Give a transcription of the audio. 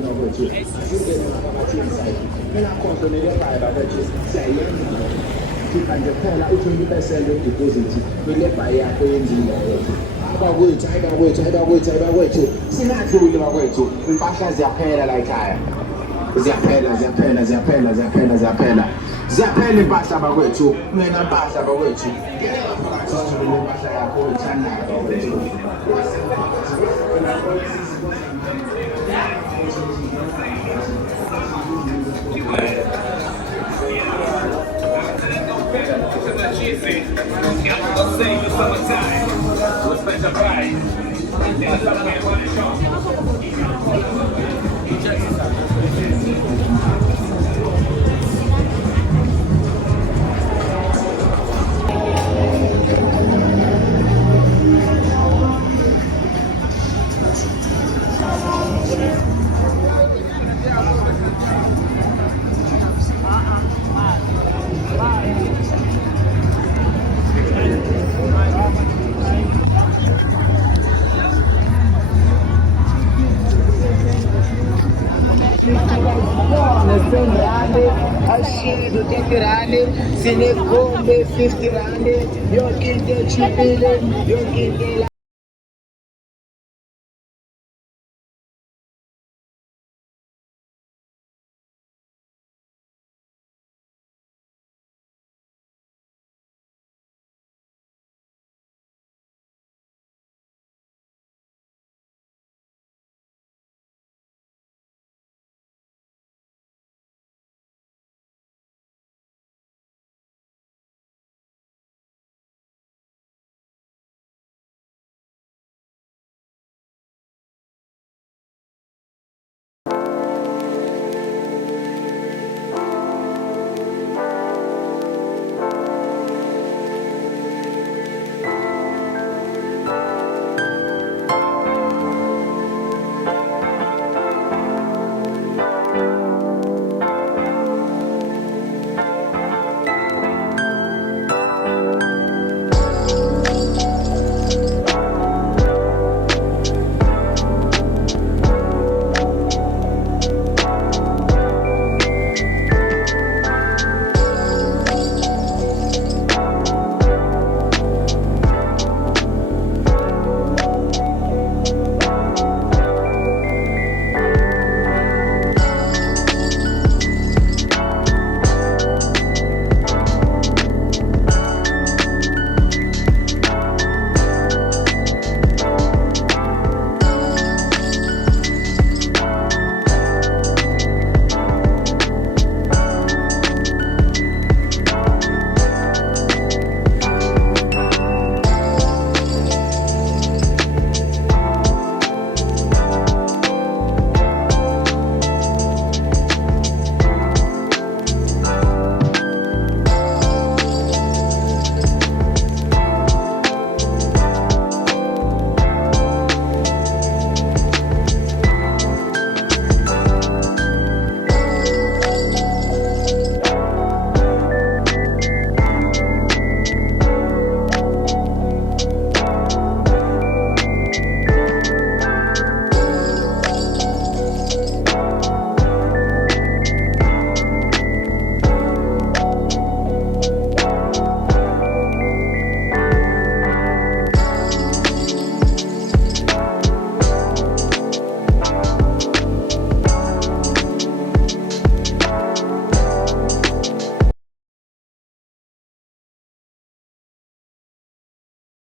no voce, si vede una pazienza, non ha conto nelle fare la voce, sei ti prende per la 20% deposit, quelle fai a quindi wethu singadluli bakwethu impahla ziyaphela la ekhaya ziyaphela impahla bakwethu mina impahla bakwethu impahla yakho uyithandayo bakwethu Unsafe, summertime. Respect the price. There's something I want to show. Ashido 30 randi, Sinegombe 50 randi, yo kinde chipile, yo kinde